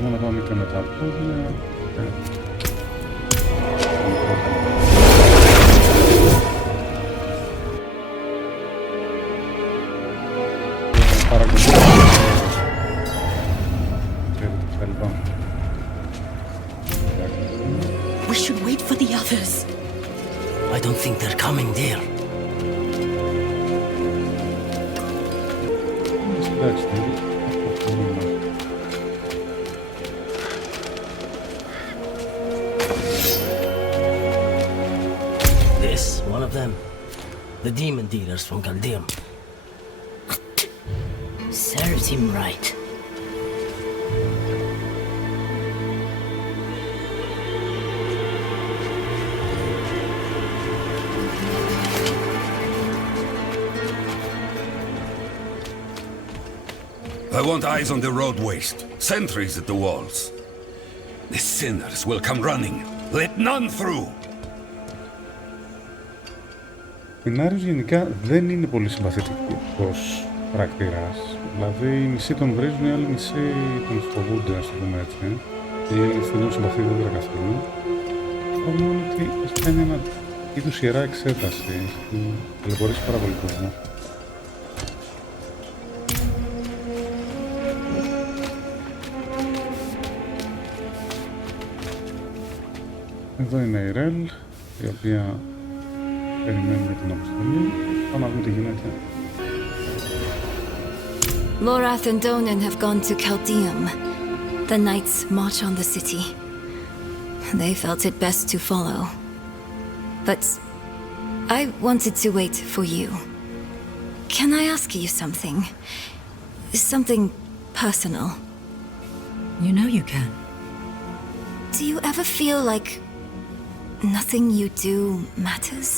Μπορούμε να πάμε και με τα πόδια. We should wait for the others. I don't think they're coming there. This, one of them. The demon dealers from Caldeum. Serves him right. I want eyes on the road waste, sentries at the walls. The sinners will come running. Let none through. Ο Μινάριος γενικά δεν είναι πολύ συμπαθητικός χαρακτήρας. Δηλαδή, οι μισοί τον βρίζουν, οι άλλοι μισοί τον φοβούνται, ας το πούμε έτσι. Και οι άλλοι δεν τον συμπαθείτε καθόλου. Το μόνο είναι ότι έχει κάνει ένα είδους ιερά εξέταση. Έχει ταλαιπωρήσει πάρα πολύ κόσμο. Εδώ είναι η Ρελ, η οποία περιμένει για την αποστολή. Πάμε να δούμε τι γίνεται. Lorath and Donan have gone to Caldeum. The knights march on the city. They felt it best to follow. But I wanted to wait for you. Can I ask you something? Something personal. You know you can. Do you ever feel like nothing you do matters?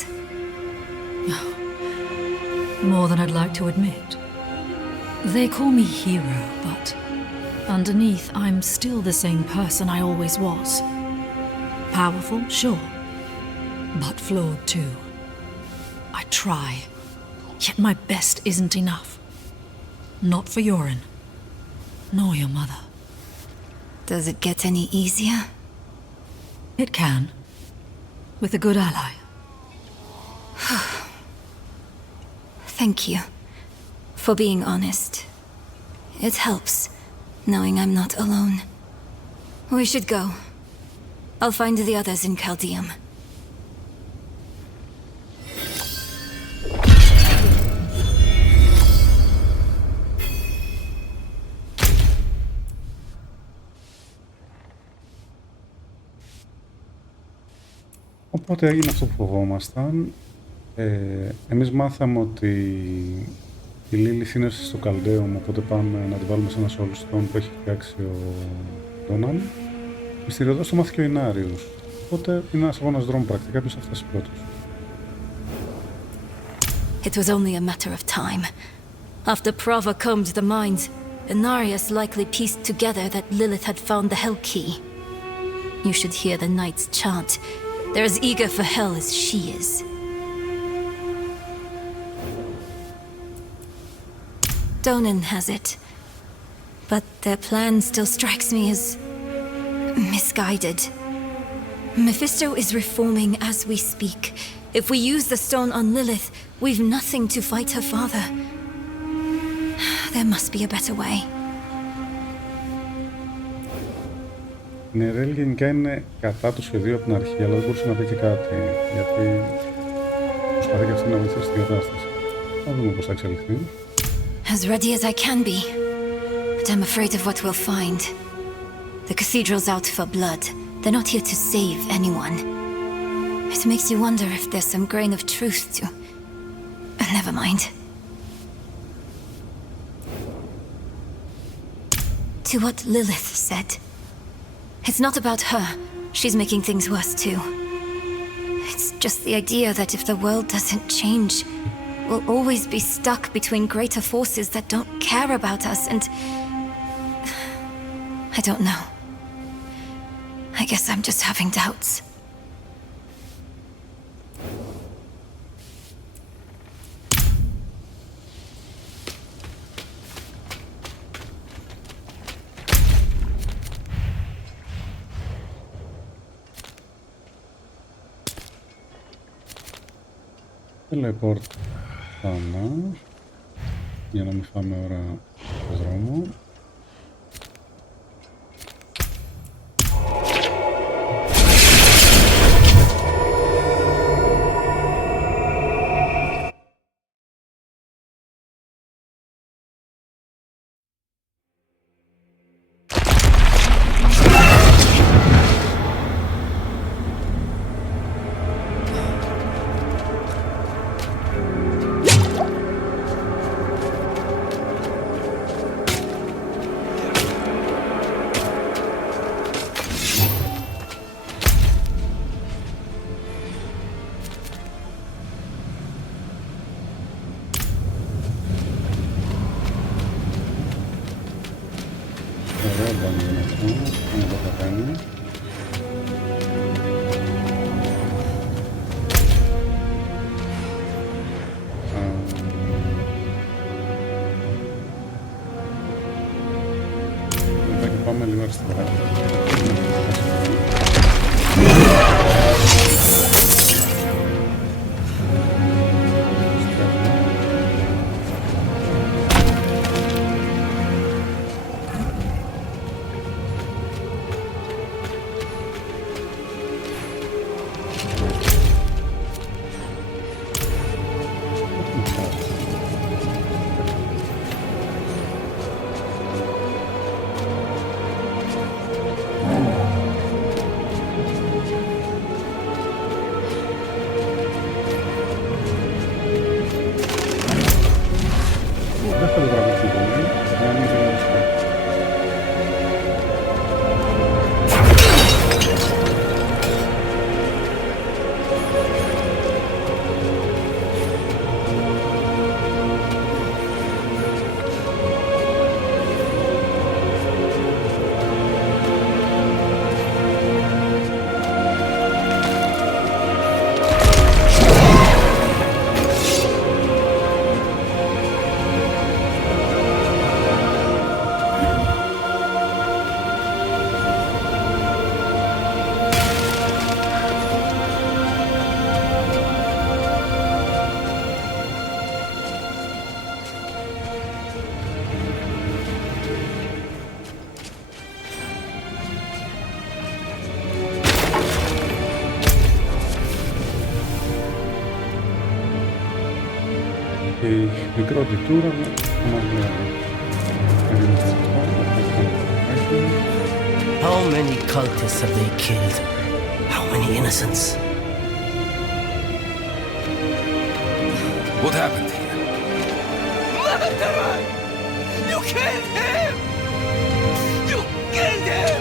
More than I'd like to admit. They call me hero, but underneath, I'm still the same person I always was. Powerful, sure, but flawed too. I try, yet my best isn't enough. Not for Yoren, nor your mother. Does it get any easier? It can, with a good ally. Thank you for being honest. It helps knowing I'm not alone. We should go. I'll find the others in Caldeum. Οπότε έγινε αυτό που φοβόμασταν. Εμείς μάθαμε ότι η Lilith είναι στο Caldeum, οπότε πάμε να την βάλουμε σε ένα soulstone που έχει φτιάξει ο Donan. Μυστηριωδώς το μάθηκε ο Inarius. Οπότε είναι ένας αγώνας δρόμου πρακτικά, ποιος θα φτάσει πρώτος. It was only a matter of time. After Prava combed the mines, Inarius likely pieced together that Lilith had found the Hell Key. You should hear the knights chant. They're as eager for hell as she is. Donan has it, but their plan still strikes me as misguided. Mephisto is reforming as we speak. If we use the stone on Lilith, we've nothing to fight her father. There must be a better way. Η Νερέλ γενικά είναι κατά το σχεδίο από την αρχή, αλλά δεν μπορούσε να πει και κάτι, γιατί προσπαθεί και αυτή να βοηθήσει την κατάσταση. Θα δούμε πώς θα εξελιχθεί. As ready as I can be, but I'm afraid of what we'll find. The cathedral's out for blood. They're not here to save anyone. It makes you wonder if there's some grain of truth to... Never mind. To what Lilith said. It's not about her. She's making things worse too. It's just the idea that if the world doesn't change, we'll always be stuck between greater forces that don't care about us and... I don't know. I guess I'm just having doubts. Teleport πάνω για να μην φάμε ώρα στο δρόμο. Πάμε λίγο αριστερά. Μικρό τιτούρα μας βλέπει. How many cultists have they killed? How many innocents? What happened here? Murderer! You killed him! You killed him!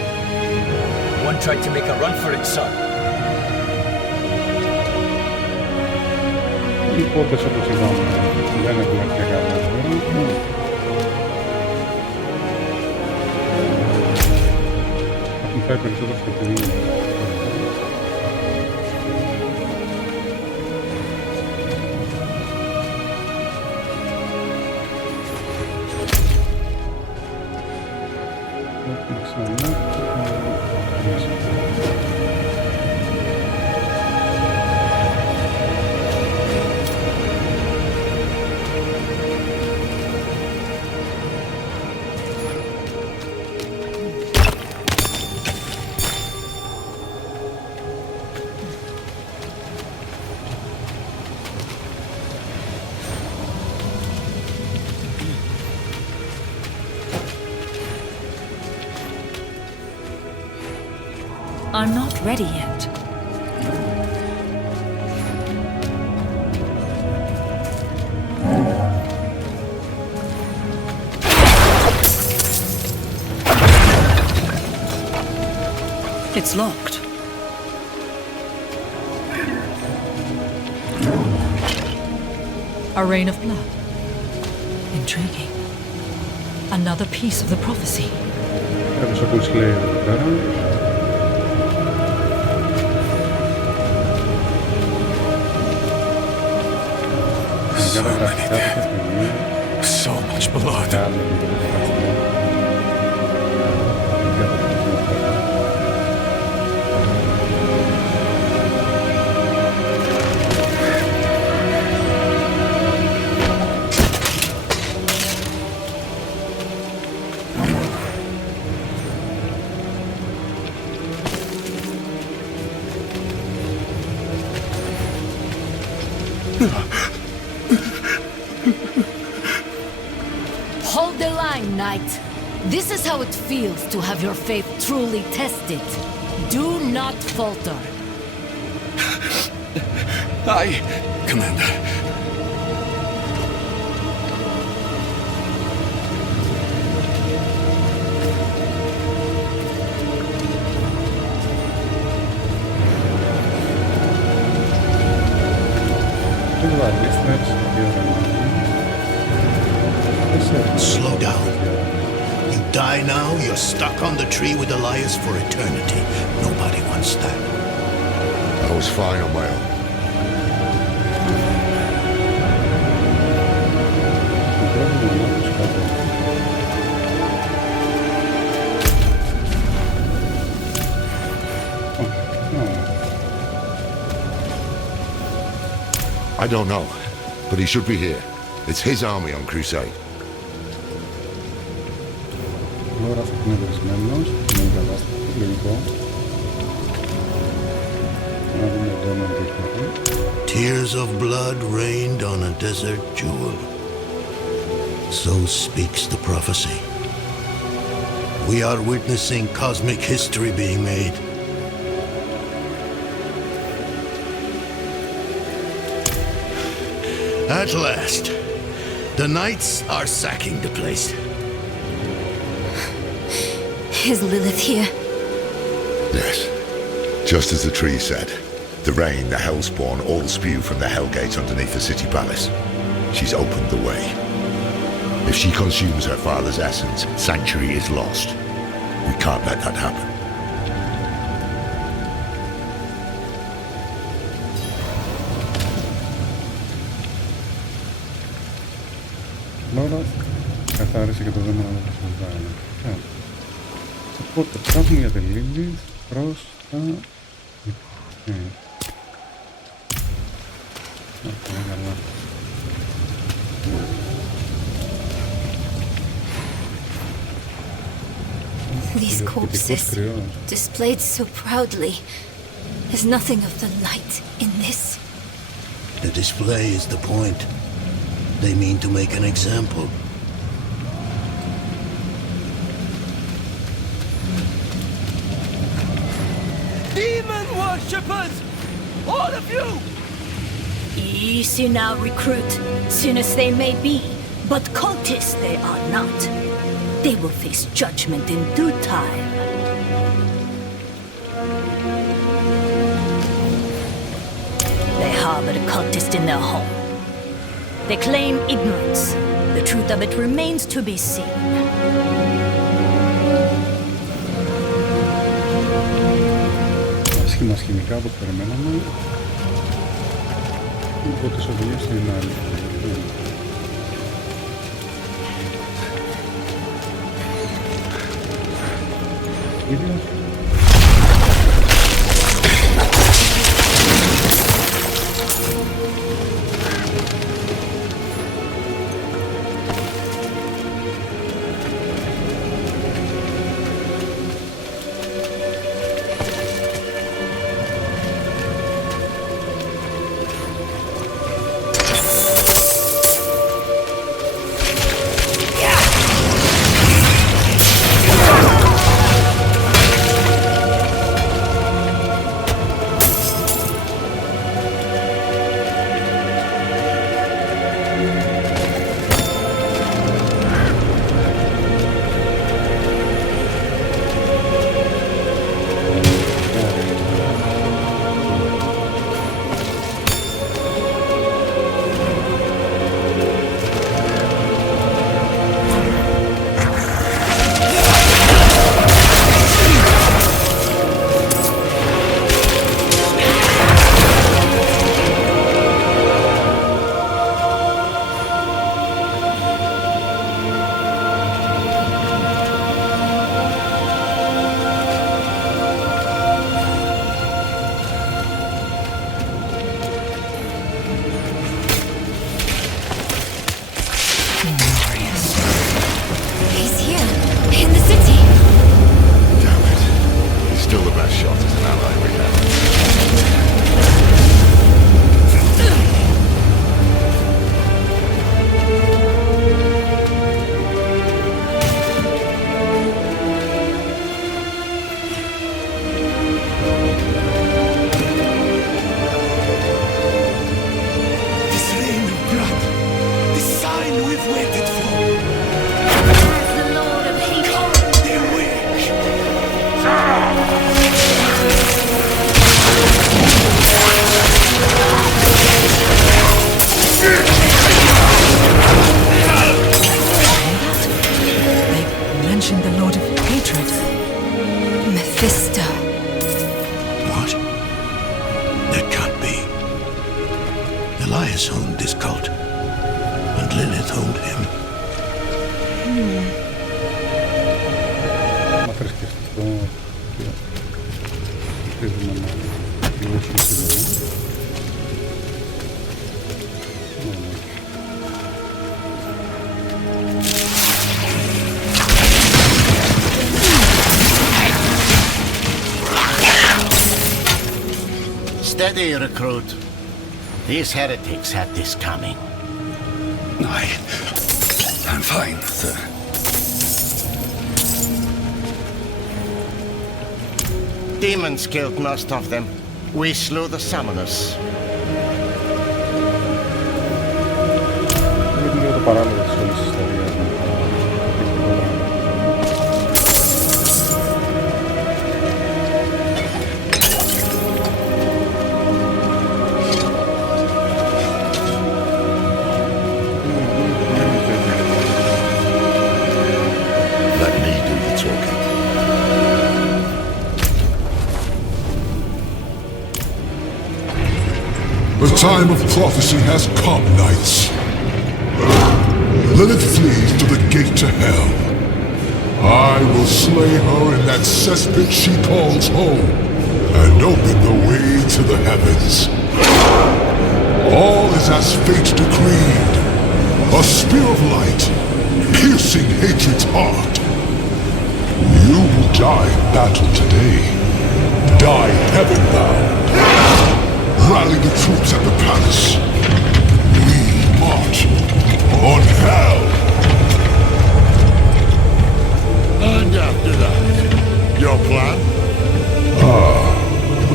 One tried to make a run for it, sir. Οι πόρτες όπως είδαμε δεν έχουν αρκετά καλά. Έχουν φάει περισσότερο στο παιδί. I'm not ready yet. It's locked. A rain of blood. Intriguing. Another piece of the prophecy. Κάποιος ακούσει λέει εδώ πέρα. So much blood. Hold the line, Knight. This is how it feels to have your faith truly tested. Do not falter. Aye, Commander. Slow down. You die now, you're stuck on the tree with Elias for eternity. Nobody wants that. I was fine on my own. I don't know, but he should be here. It's his army on crusade. Τώρα θα είναι βρισμένος, είναι κατάσταση, λογικό. Να δούμε εδώ να δείχνει. Tears of blood rained on a desert jewel. So speaks the prophecy. We are witnessing cosmic history being made. At last, the knights are sacking the place. Is Lilith here? Yes. Just as the tree said. The rain, the hellspawn, all spew from the hellgate underneath the city palace. She's opened the way. If she consumes her father's essence, Sanctuary is lost. We can't let that happen. Τώρα καθάρισε και το δέμονα να το συμβάλλει. Οπότε ψάχνουμε για τη Lilith προς τα... These corpses, displayed so proudly. There's nothing of the light in this. The display is the point. They mean to make an example. Demon worshippers! All of you! Easy now, recruit. Sinners they may be, but cultists they are not. They will face judgment in due time. They harbor the cultist in their home. They claim ignorance. The truth of it remains to be seen. Άσχημα σχημικά όπως περιμέναμε. Οπότε τις οδηγίες είναι άλλη. Ίδιος. Mephisto. What? That can't be. Elias owned this cult, and Lilith owned him. Να φρέσκεις αυτό και ελπίζουμε να πληρώσουμε σήμερα. Steady, recruit. These heretics had this coming. I'm fine, sir. Demons killed most of them. We slew the summoners. Βλέπουμε λίγο το παράλογο της όλης της ιστορίας. Let me do the talking. The time of prophecy has come, knights. Lilith flees to the gate to hell. I will slay her in that cesspit she calls home, and open the way to the heavens. All is as fate decreed. A spear of light, piercing hatred's heart. You who die in battle today, die heaven-bound. Rally the troops at the palace. We march on hell. And after that, your plan?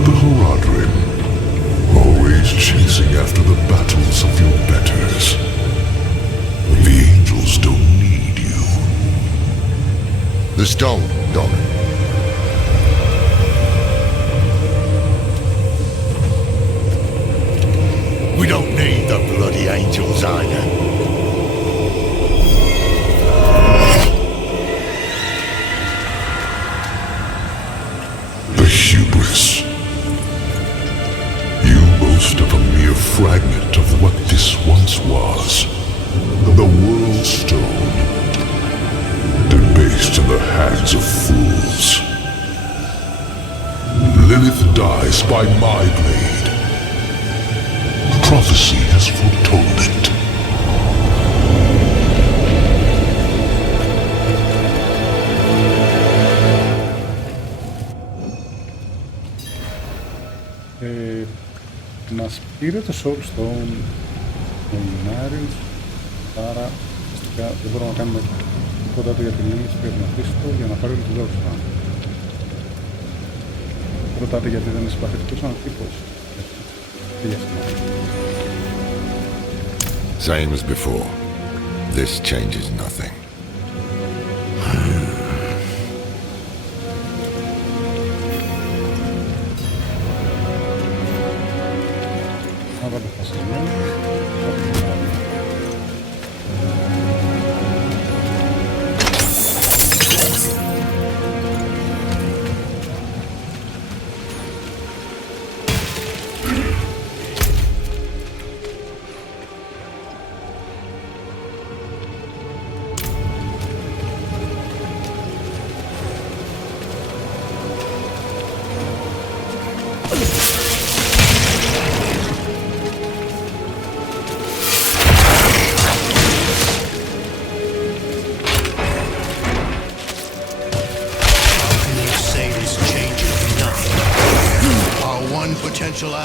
The Horadrim. Always chasing after the battles of your betters. The angels don't need you. The stone, Doran. We don't need the bloody angels either. The hubris. You boast of a mere fragment of what this once was. The World Stone. Debased in the hands of fools. Lilith dies by my blade. Prophecy has foretold it. Μας πήρε το Soulstone των Lunarians, άρα ουσιαστικά δεν μπορούμε να κάνουμε τίποτα άλλο για την Lilith και τον Mephisto για να πάρει όλη τη δόξα. Ρωτάτε γιατί δεν είναι συμπαθητικός ο τύπος. Same as before. This changes nothing.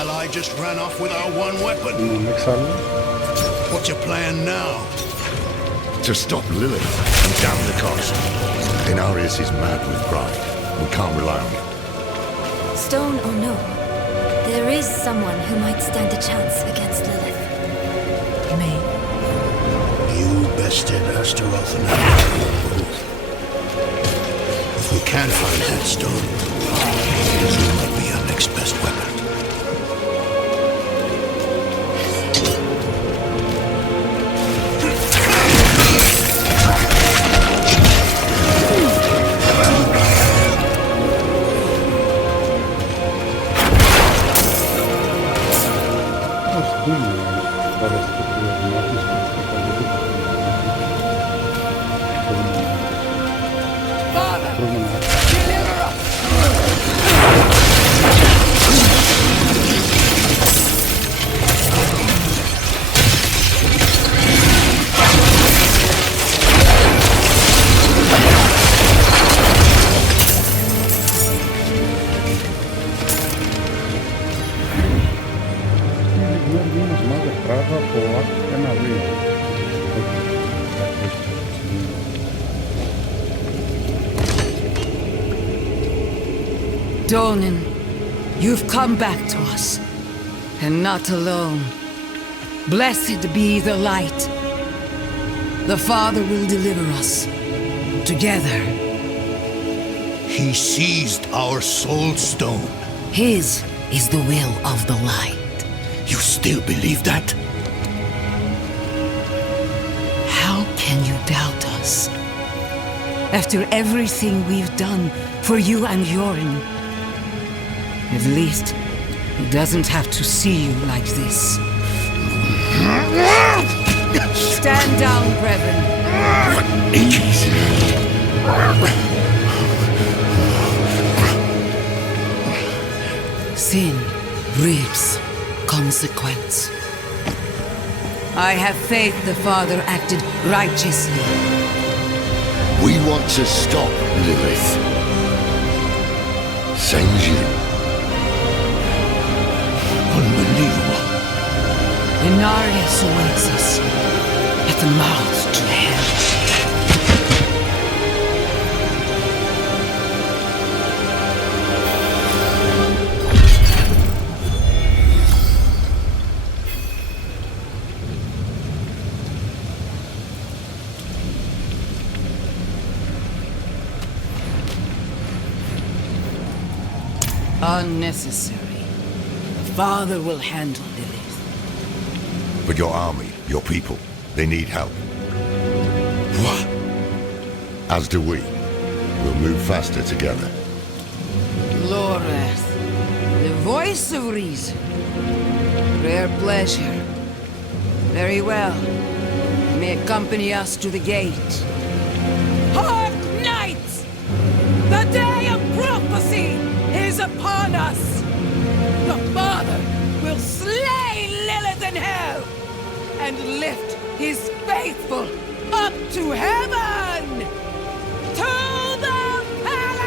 Ally just ran off with our one weapon. Exile. What's your plan now? To stop Lilith and damn the cost. Inarius is mad with pride. We can't rely on him. Stone or no, there is someone who might stand a chance against Lilith. Me? You bested Astaroth and I both. If we can't find that stone, you might be our next best weapon. από ένα-δύο. Donin, you've come back to us, and not alone. Blessed be the light. The Father will deliver us, together. He seized our soul stone. His is the will of the light. You still believe that? How can you doubt us? After everything we've done for you and Yorin. At least, he doesn't have to see you like this. Stand down, brethren. Sin reaps consequence. I have faith the Father acted righteously. We want to stop Lilith. Same as you. Unbelievable. Inarius awaits us at the mouth to hell. Unnecessary. The Father will handle Lilith. But your army, your people, they need help. What? As do we. We'll move faster together. Loreth, the voice of reason. Rare pleasure. Very well. You may accompany us to the gate. Hark, knights! The day of prophecy is upon us! The Father will slay Lilith in hell and lift his faithful up to heaven! To the palace!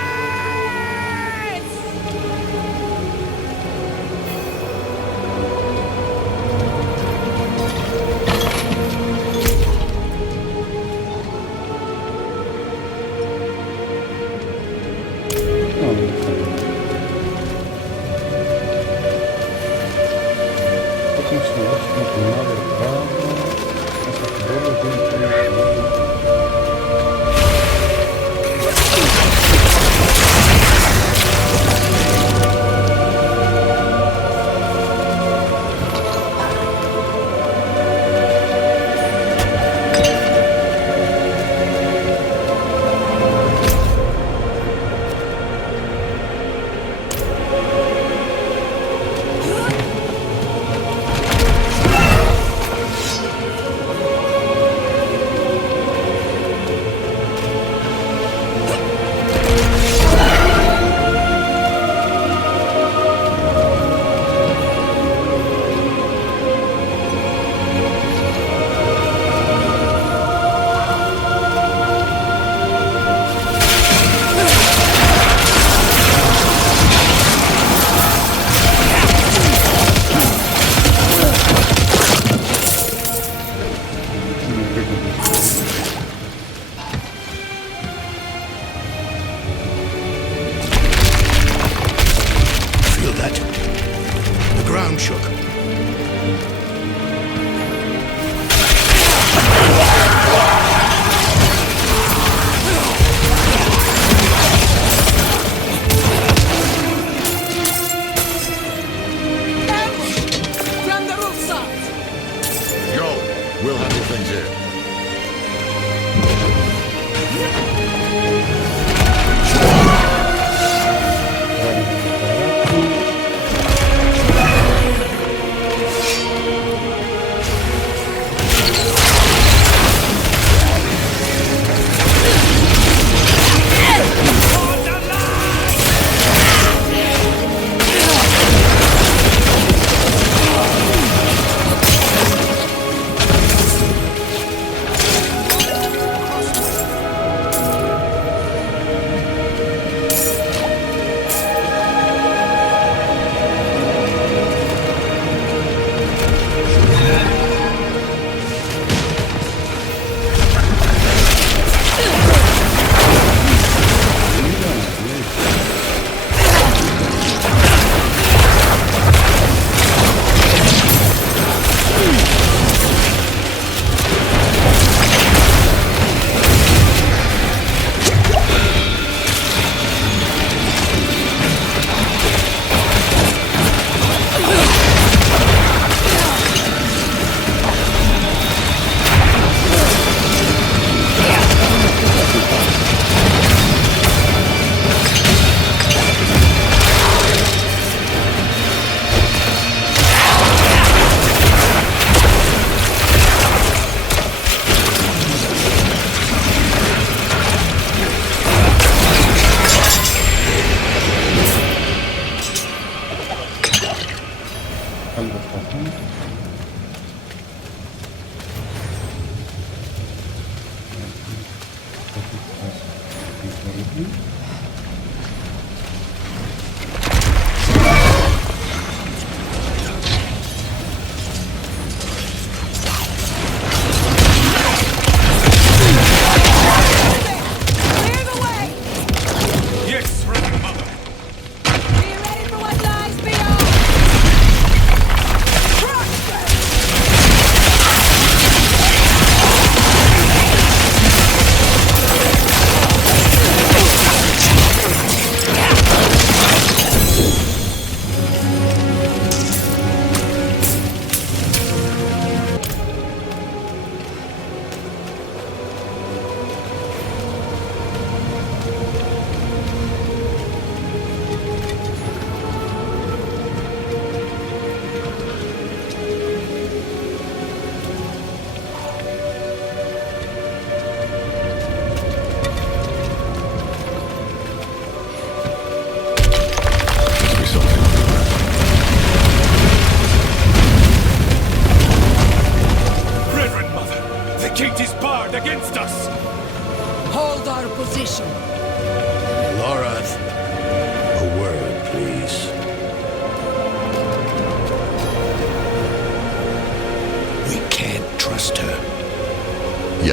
Πάλι προσπάθω.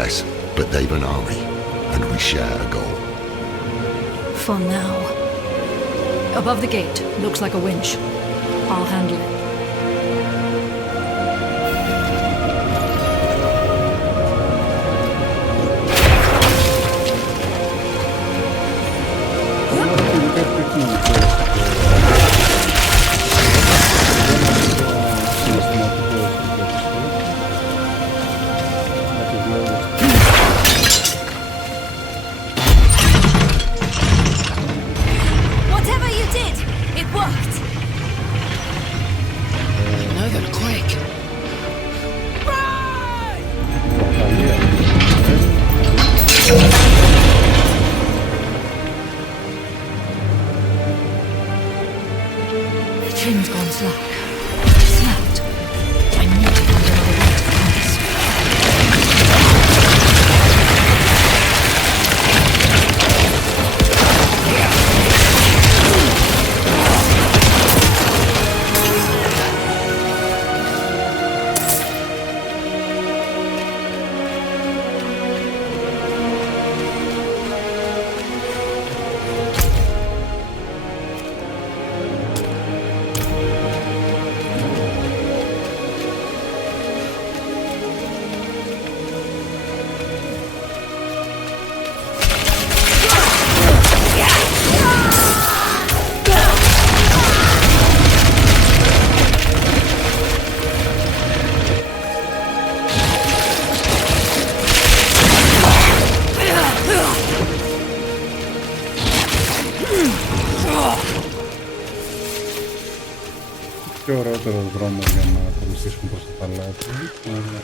Yes, but they've an army, and we share a goal. For now. Above the gate, looks like a winch. I'll handle it. Whatever you did, it worked. Another quake. The train's gone slack. Snapped. I need to find another way to pass. Πιο ωραίτερος δρόμος για να ακολουθήσουμε προς το παλάτι. Αλλά...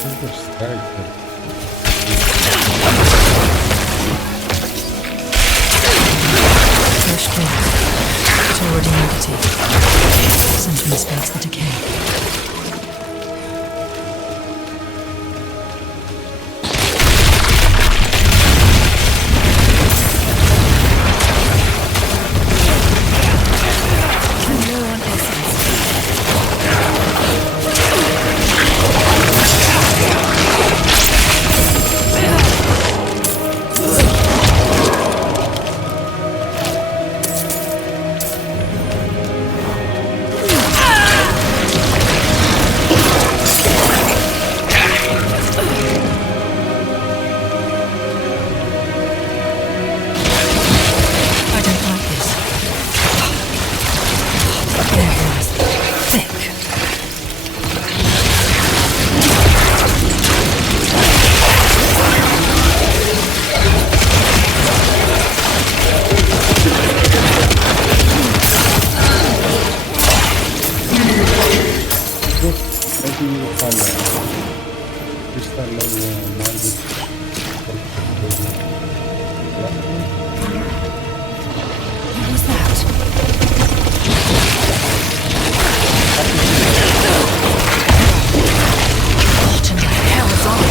Super Striker. Fresh clear. It's already negative. Something speeds the decay. crystal molded. What was that? What in the hell is on?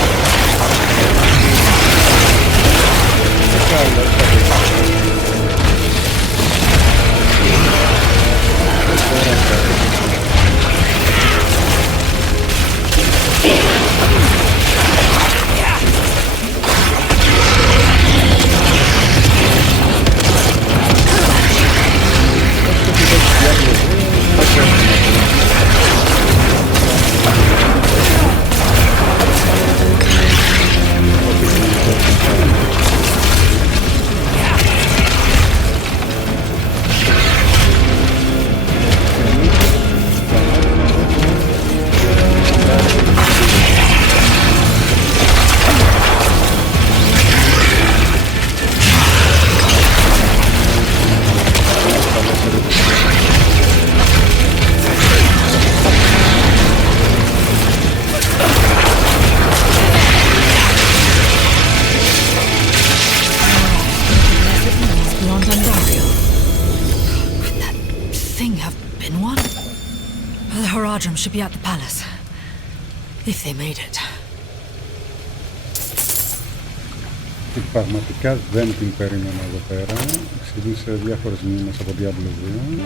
Should be at the palace. If they made it. Και πραγματικά δεν την περίμενα εδώ πέρα. Ξεκίνησε διάφορες μήνες από Diablo 2.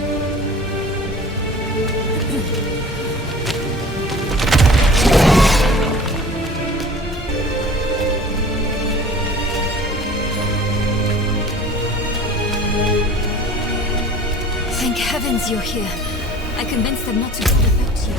Thank heavens you're here. I convinced them not to go without you.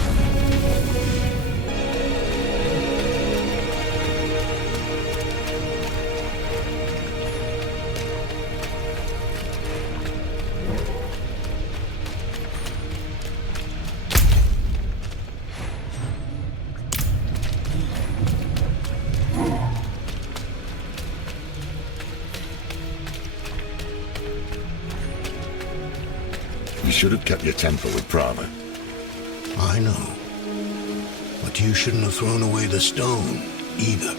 You should have kept your temper with Prava. I know. But you shouldn't have thrown away the stone, either.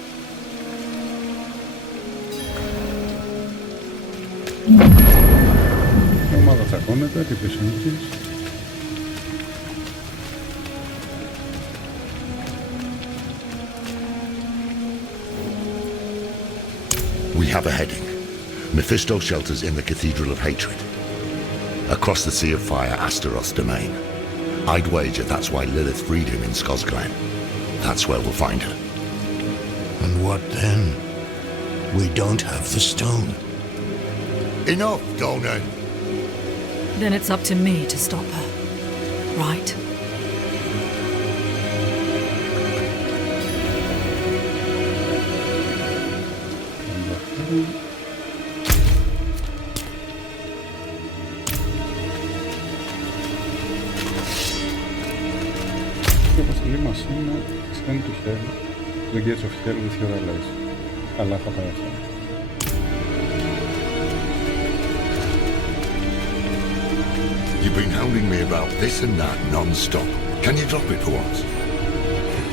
Η ομάδα τσακώνεται, τι πεις νίκης. We have a heading. Mephisto shelters in the Cathedral of Hatred. Across the Sea of Fire, Astaroth's domain. I'd wager that's why Lilith freed him in Skosglen. That's where we'll find her. And what then? We don't have the stone. Enough, Donan! Then it's up to me to stop her. Right? Η αποστολή μας είναι Stand to Hell, The Gates of Hell with your allies. Αλλά θα πάει αυτό. You've been hounding me about this and that non-stop. Can you drop it for once?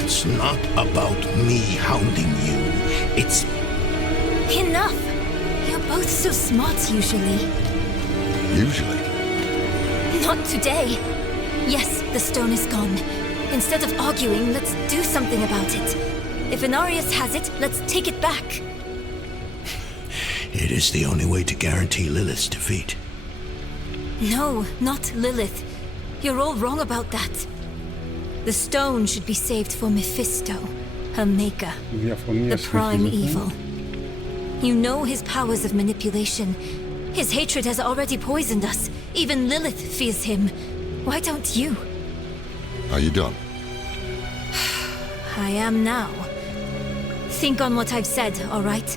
It's not about me hounding you. It's... Enough! You're both so smart usually. Usually? Not today. Yes, the stone is gone. Instead of arguing, let's do something about it. If Inarius has it, let's take it back. It is the only way to guarantee Lilith's defeat. No, not Lilith. You're all wrong about that. The stone should be saved for Mephisto, her maker, the prime evil. You know his powers of manipulation. His hatred has already poisoned us. Even Lilith fears him. Why don't you? Are you done? I am now. Think on what I've said, all right?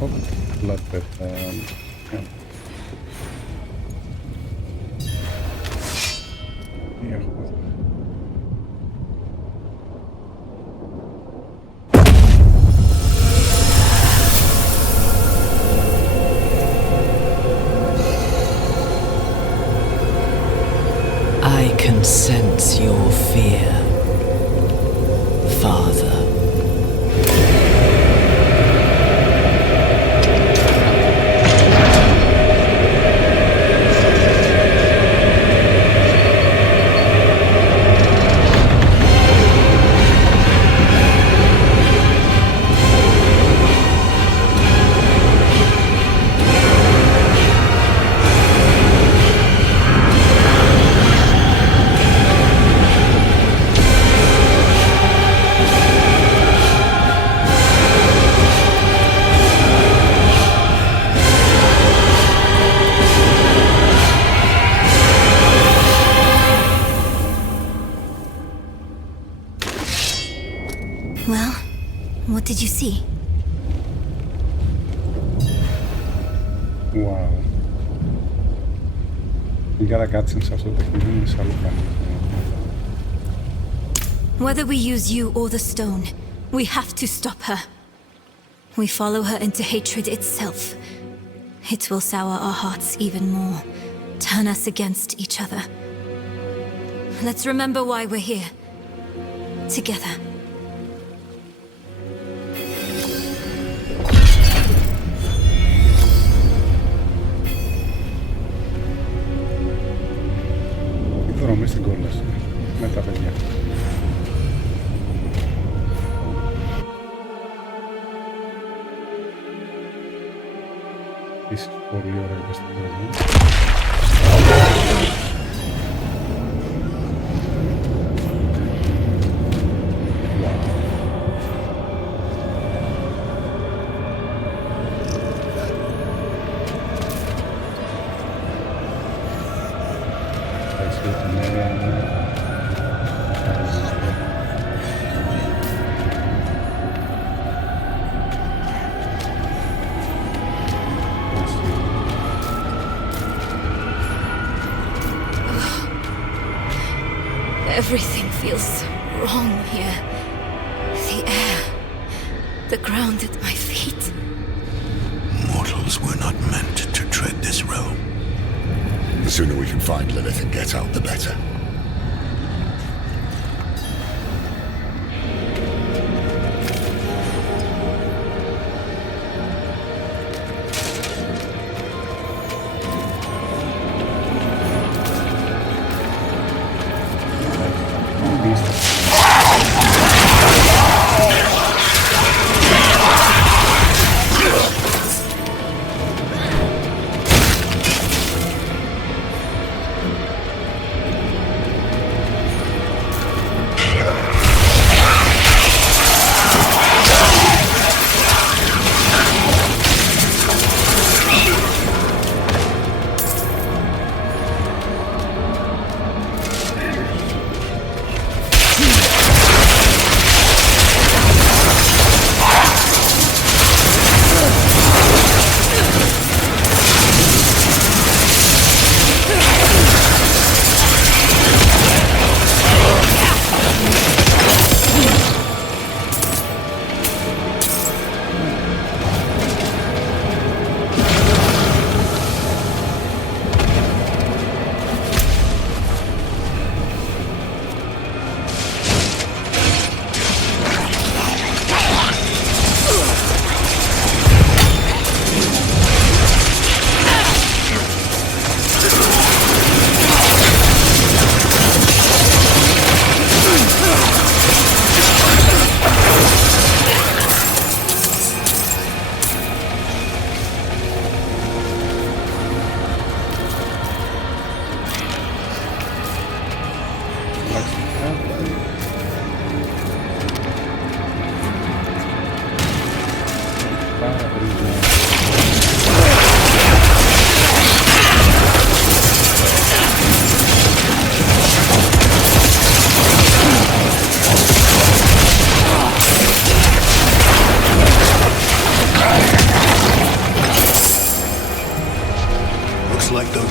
Oh, bloodbath. Τι έχουμε εδώ? I can sense your fear, Father. Well, what did you see? Wow. Γενικά τα cutscenes σε αυτό το παιχνίδι είναι σε άλλο πράγμα. Whether we use you or the stone, we have to stop her. We follow her into hatred itself. It will sour our hearts even more, turn us against each other. Let's remember why we're here. Together. Η δρομή στην κόλαση με τα παιδιά. Επίσης πολύ ωραία και στην δρομή. Everything feels wrong here. The air, the ground at my feet. Mortals were not meant to tread this realm. The sooner we can find Lilith and get out, the better.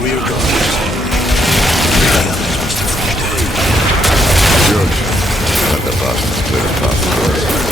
We're gone. Good. Let the bastards clear a path for us.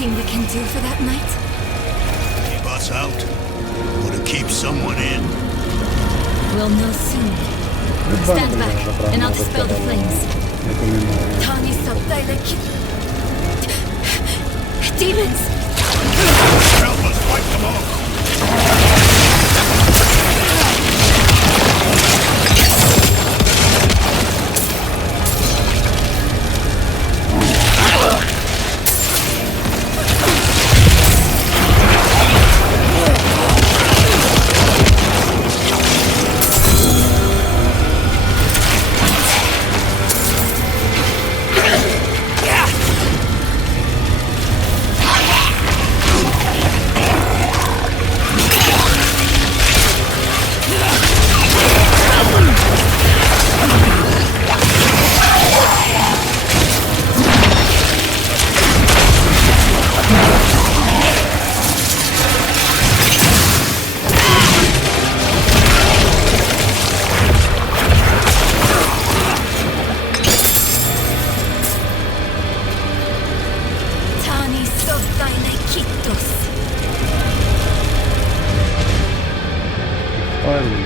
anything we can do for that night? Keep us out, or to keep someone in. We'll know soon. Stand back, and I'll dispel the flames. Tani Sabdailek. Demons! Help us fight them off!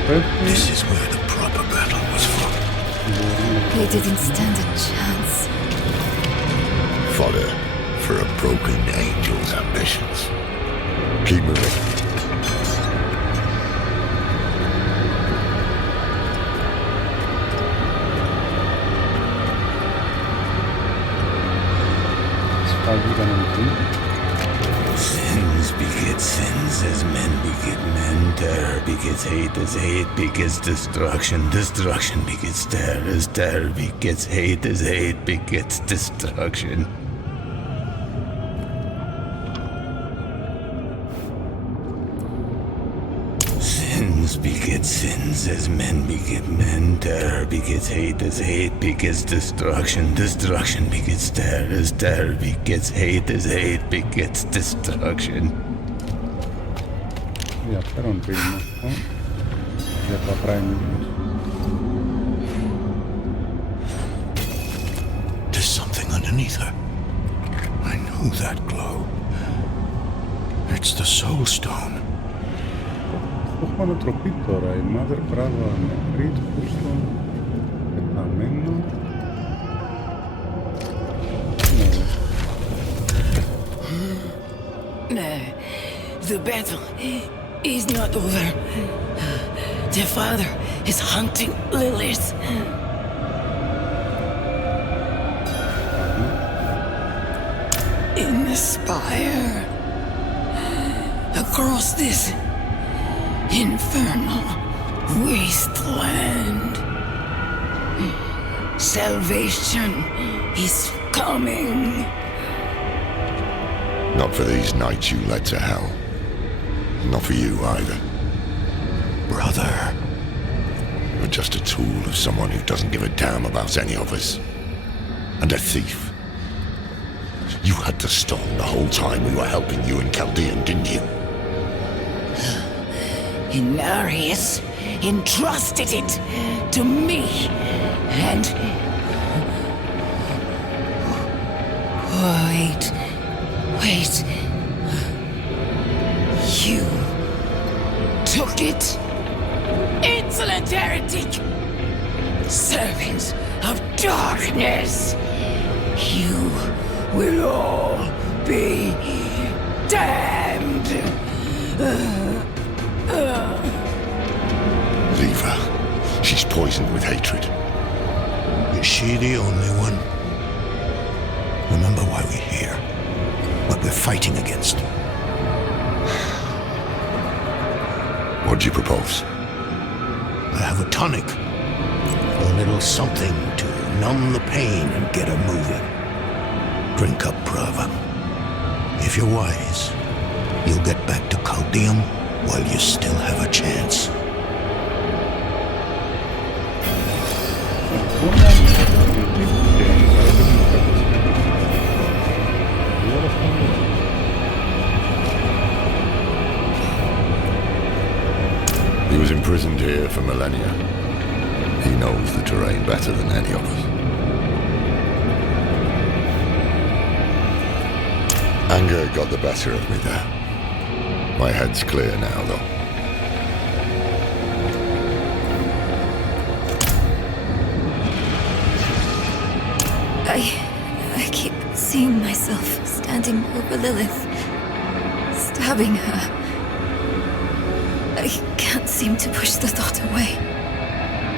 This is where the proper battle was fought. They didn't stand a chance. Fodder for a broken angel's ambitions. Keep moving. Sins beget sins as men beget men. Terror begets hate as hate begets destruction. Destruction begets terror as terror begets hate as hate begets destruction. Sins beget sins as men beget men. Terror begets hate as hate begets destruction. Destruction begets terror begets hate as hate begets destruction. Ενδιαφέρον πριν αυτό για τα Prime. There's something underneath her. I know that glow. It's the Soul Stone. Έχουμε ανατροπή τώρα. Η Mother Brava νεκρή, το Pulstone πεταμένο. No, the battle is not over. The father is hunting Lilith. In the spire, across this infernal wasteland, salvation is coming. Not for these knights you led to hell. Not for you either. Brother. You're just a tool of someone who doesn't give a damn about any of us. And a thief. You had the stone the whole time we were helping you in Caldeum, didn't you? Inarius entrusted it to me, and... Wait. You took it? Insolent heretic! Servants of darkness! You will all be damned! Leave her. She's poisoned with hatred. Is she the only one? Remember why we're here. What we're fighting against. What do you propose? I have a tonic. A little something to numb the pain and get her moving. Drink up, Brava. If you're wise, you'll get back to Caldeum while you still have a chance. He was imprisoned here for millennia. He knows the terrain better than any of us. Anger got the better of me there. My head's clear now, though. I keep seeing myself standing over Lilith, stabbing her. I can't seem to push the thought away.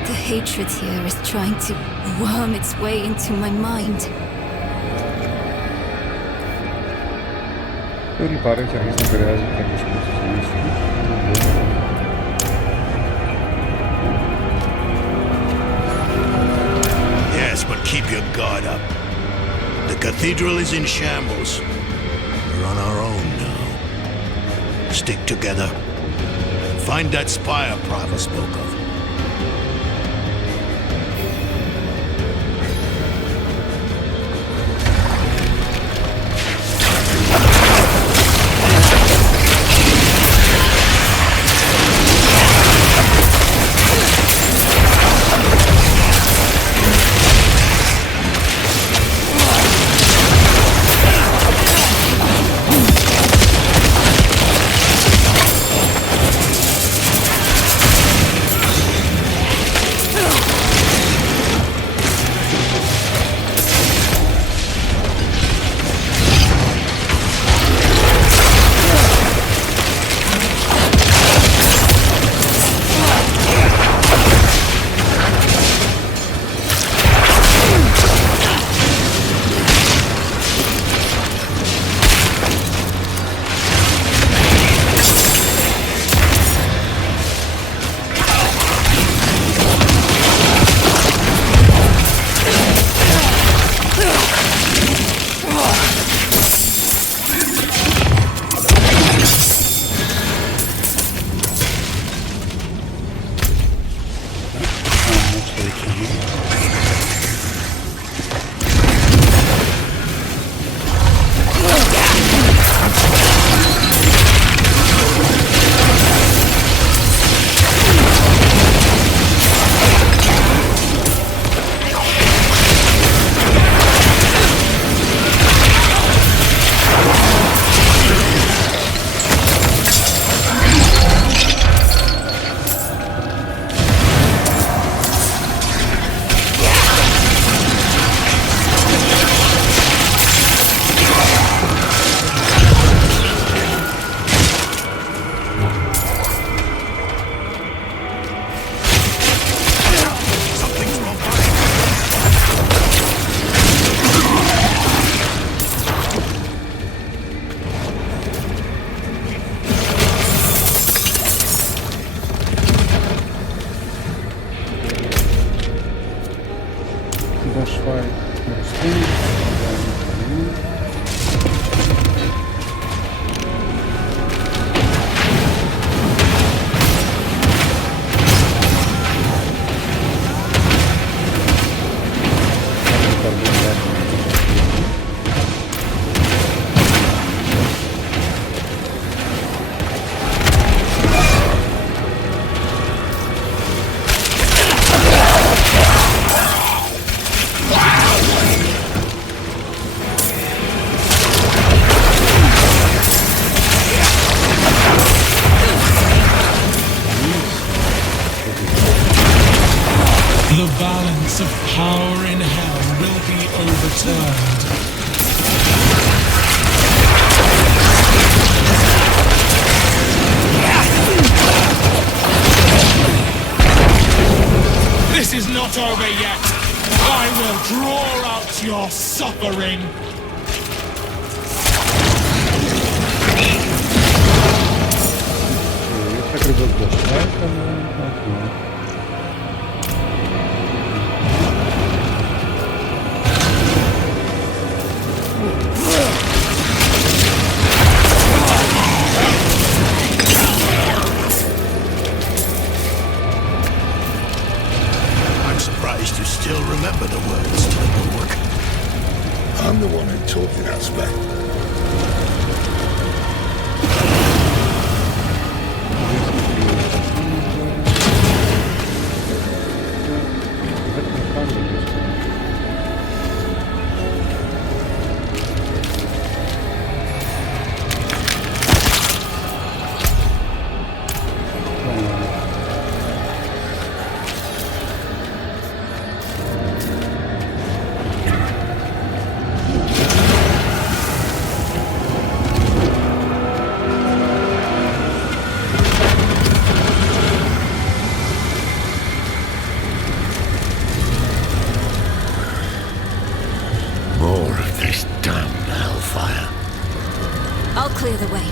The hatred here is trying to worm its way into my mind. Όλοι παρέχει αρχίσει να επηρεάζει κάποιους που Yes, but keep your guard up. The cathedral is in shambles. We're on our own now. Stick together. Find that spire Prava spoke of. concerned. This is not over yet. I will draw out your suffering. I'm surprised you still remember the words to the bulwark. I'm the one who taught you that spell. More of this damn hellfire. I'll clear the way.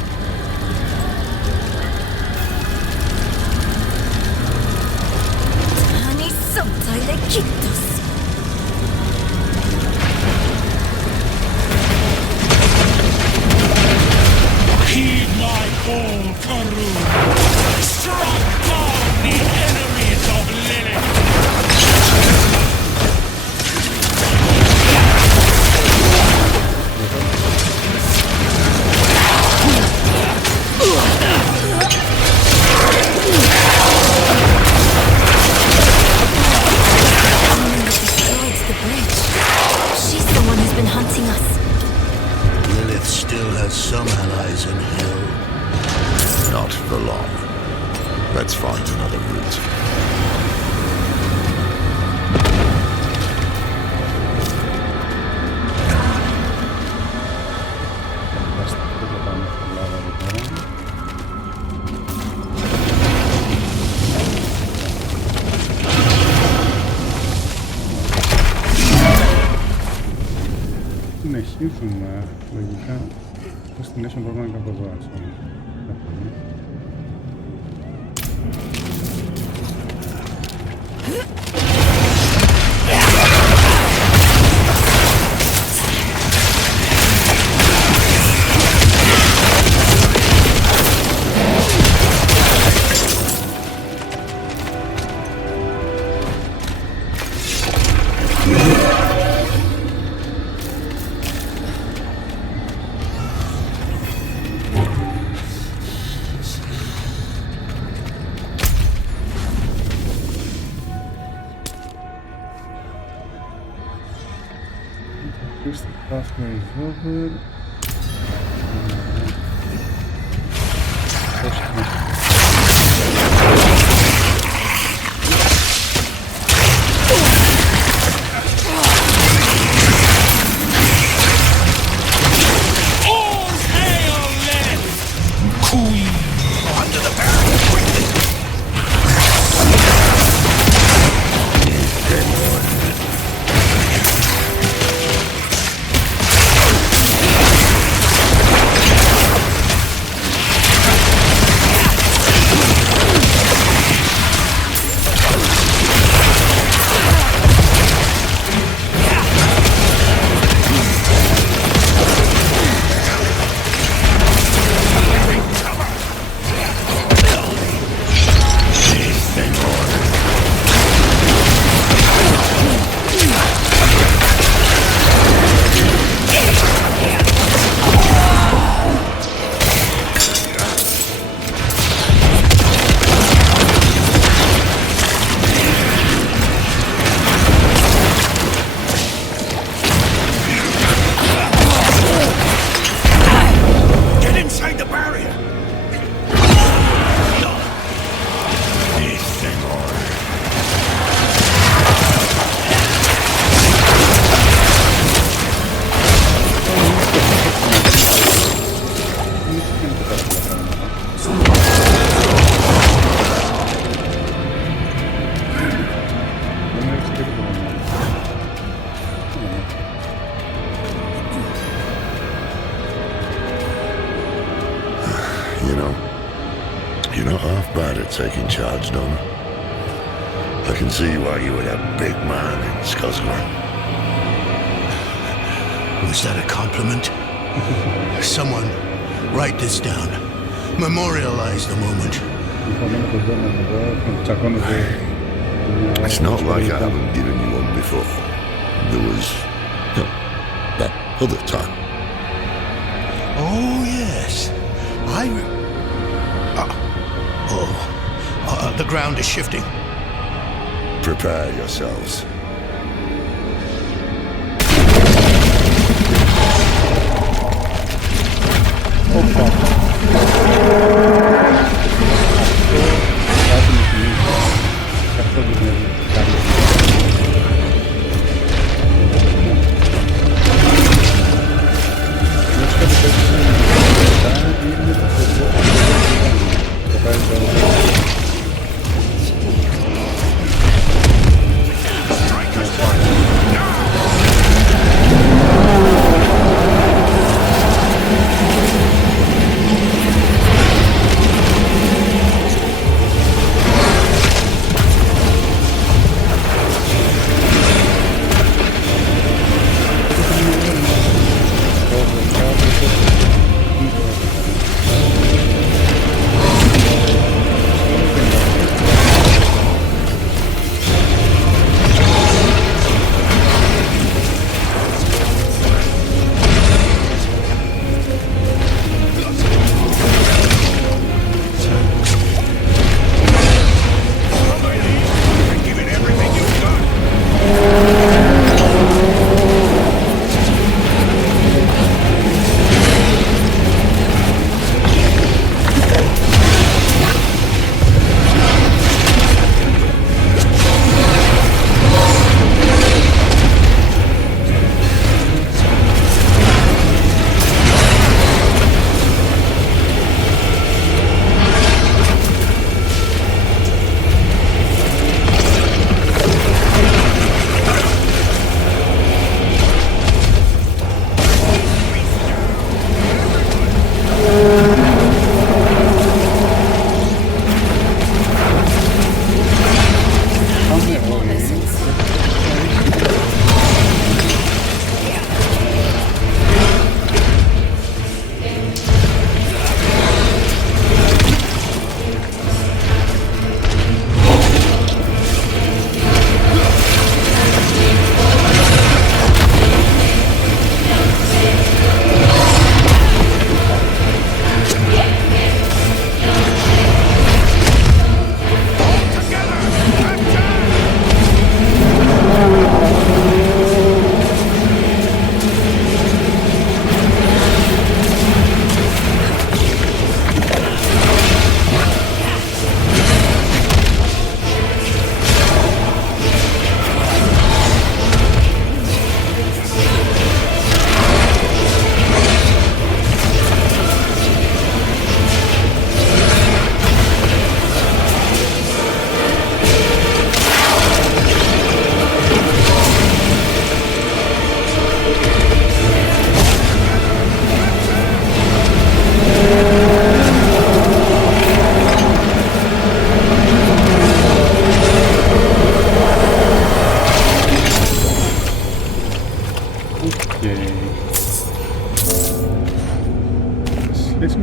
Tani Sota Lekitos. Heed my call, Karu. Strike down the enemies of Lilith. Destroyed the bridge. She's the one who's been hunting us. Lilith still has some allies in hell. Not for long. Let's find another route. Συνεχίζουμε λογικά. Το destination πρέπει να είναι κάπου εδώ, έτσι. First pathway is over. All hail Lilith! Queen! Under the barrel, quickly! You know, you're not half bad at taking charge, Donna. I can see why you were that big man in Scotland. Was that a compliment? Someone, write this down. Memorialize the moment. It's not like I haven't given you one before. There was, that other time. Oh, yes. The ground is shifting. Prepare yourselves.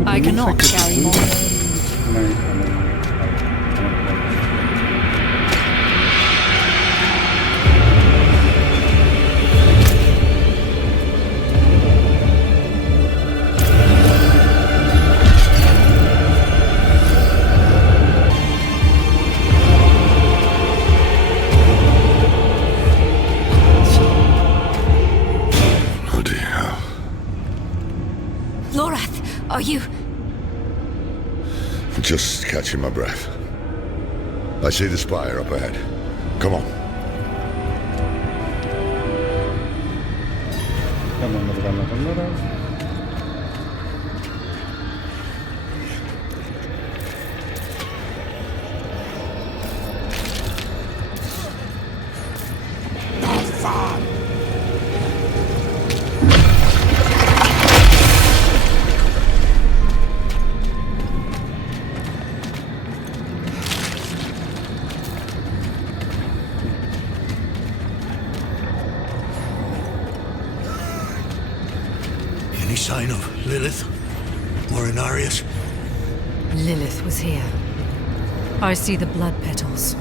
I cannot carry more. Are you? Just catching my breath. I see the spire up ahead. Come on. sign of Lilith or Inarius? Lilith was here. I see the blood petals.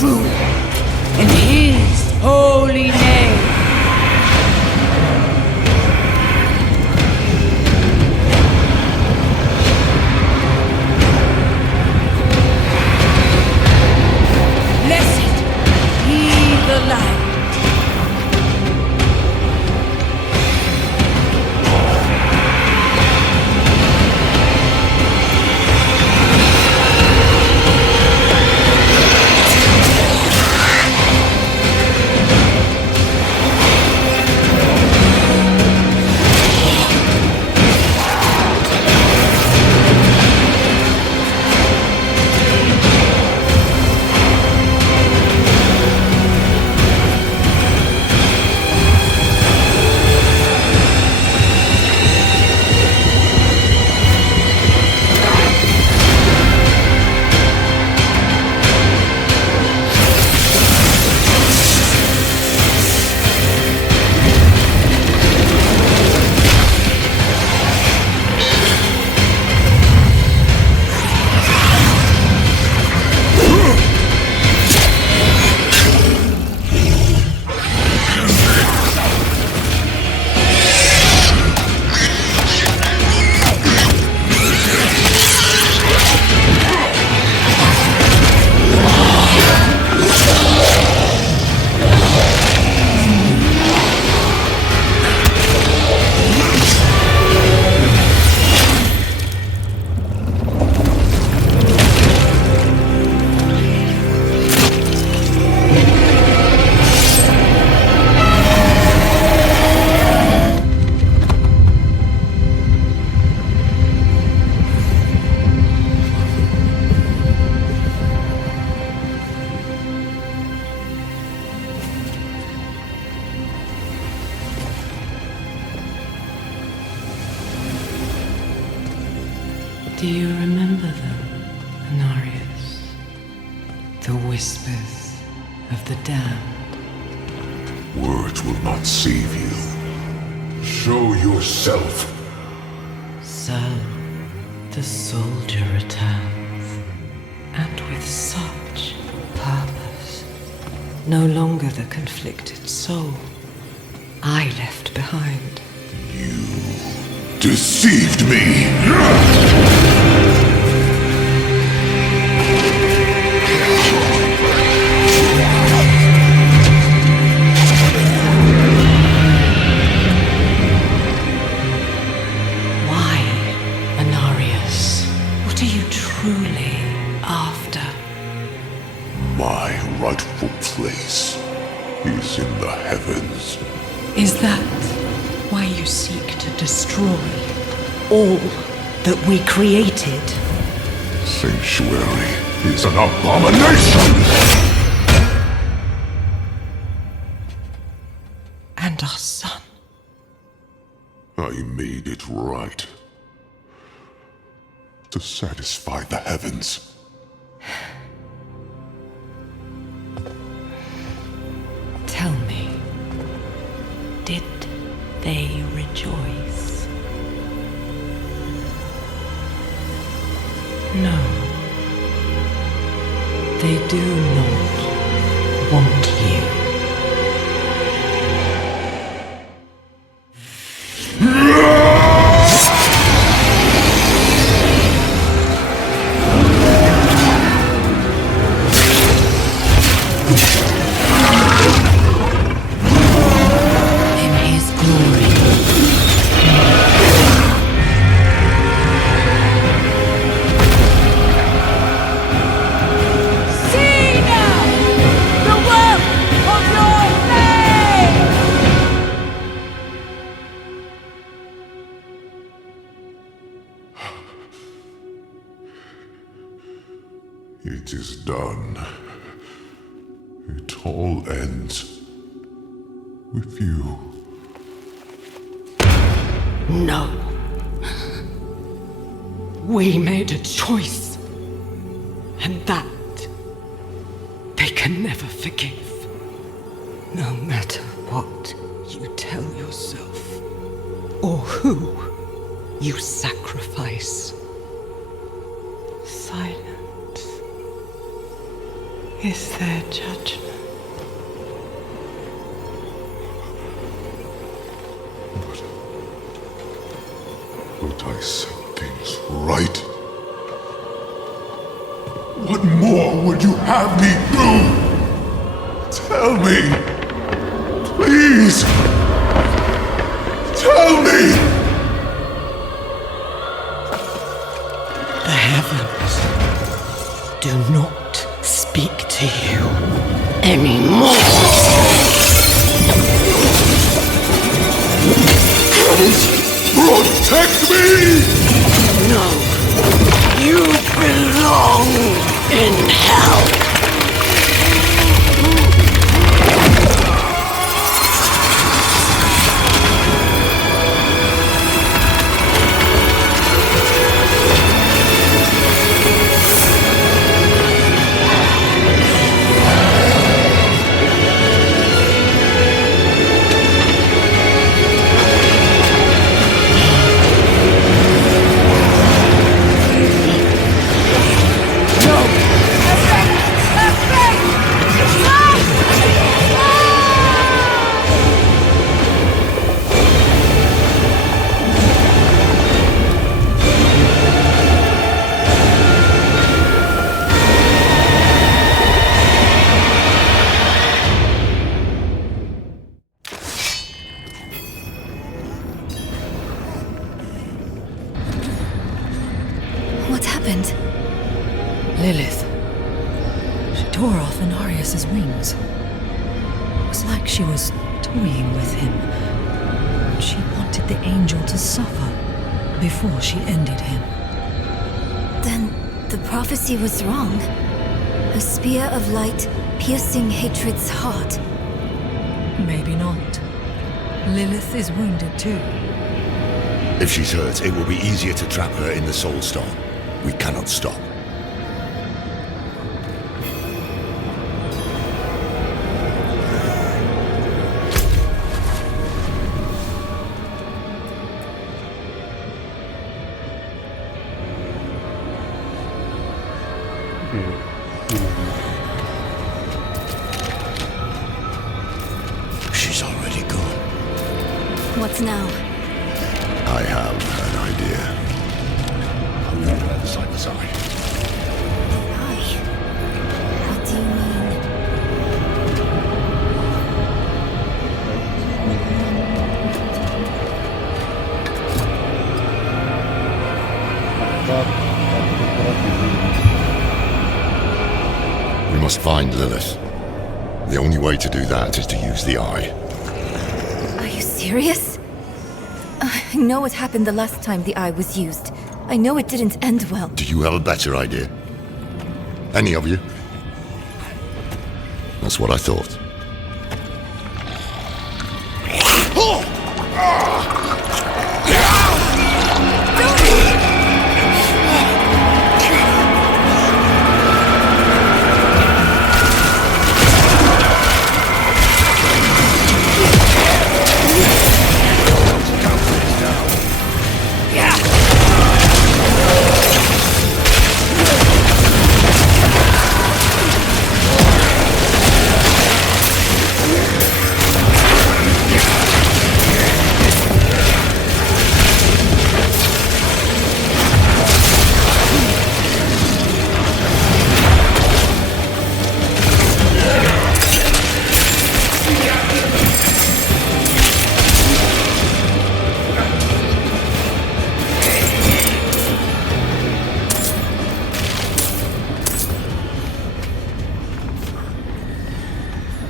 True in his holy name. Blessed be the light. Do you remember them, Inarius? The whispers of the damned. Words will not save you. Show yourself. So, the soldier returns, and with such purpose. No longer the conflicted soul I left behind. You deceived me! Why, Inarius? What are you truly after? My rightful place is in the heavens. Is that why you seek to destroy all that we created? Sanctuary is an abomination! and our son. I made it right. To satisfy the heavens. Tell me, did they rejoice? No. They do not want you. It is done. It all ends with you. No. We made a choice. And that they can never forgive. No matter what you tell yourself, or who you sacrifice, silence is their judgment. But I set things right. What more would you have me do? Tell me! Please! Tell me! The heavens do not speak to you anymore. Heavens, protect me! No, you belong in hell. Lilith. She tore off Inarius's wings. It was like she was toying with him. She wanted the angel to suffer before she ended him. Then the prophecy was wrong. A spear of light piercing hatred's heart. Maybe not. Lilith is wounded too. If she's hurt, it will be easier to trap her in the Soul Stone. We cannot stop. She's already gone. What's now? I have an idea. I'll meet her side to side. Eye? What do you mean? We must find Lilith. The only way to do that is to use the eye. Are you serious? I know what happened the last time the eye was used. I know it didn't end well. Do you have a better idea? Any of you? That's what I thought.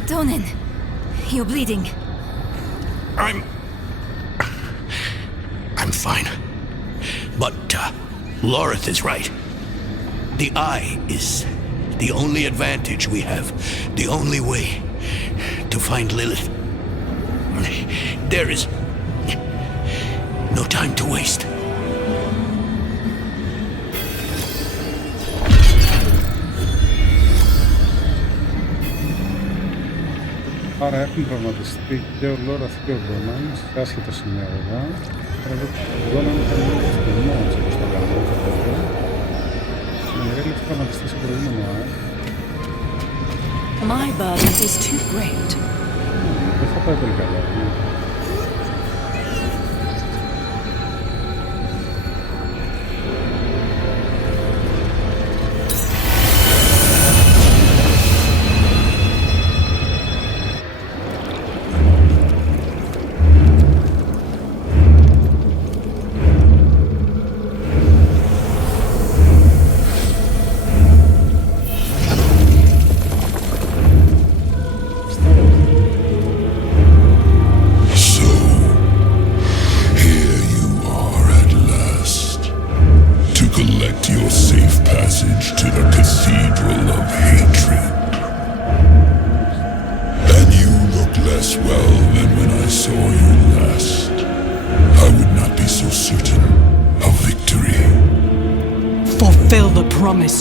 Donan, you're bleeding. I'm fine. But, Lilith is right. The eye is the only advantage we have. The only way to find Lilith. There is no time to waste. Άρα έχουν πραγματιστεί και ο Λόραθ και ο Ντόναν σε άσχετα σημεία βέβαια. Τώρα εδώ ο Ντόναν ήταν λίγο στιγμός όπως το κάνουμε το πρώτο. Η Ρέλη έχει πραγματιστεί σε προηγούμενο My burden is too great. Δεν θα πάει πολύ καλά.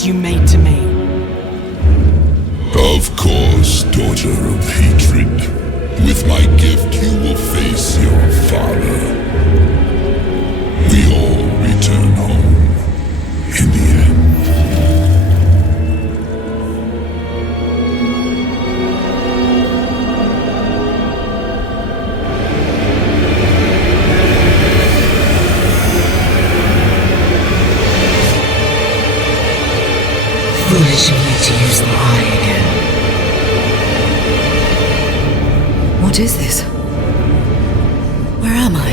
You made to me. Of course, daughter of hatred. With my gift, you will face your father. We all return home in the end. Foolish of me to use the eye again. What is this? Where am I?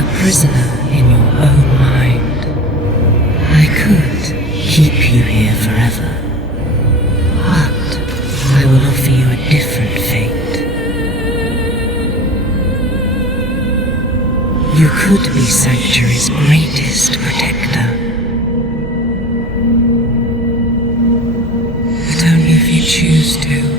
A prisoner in your own mind. I could keep you here forever, but I will offer you a different fate. You could be Sanctuary's greatest protector. But only if you choose to.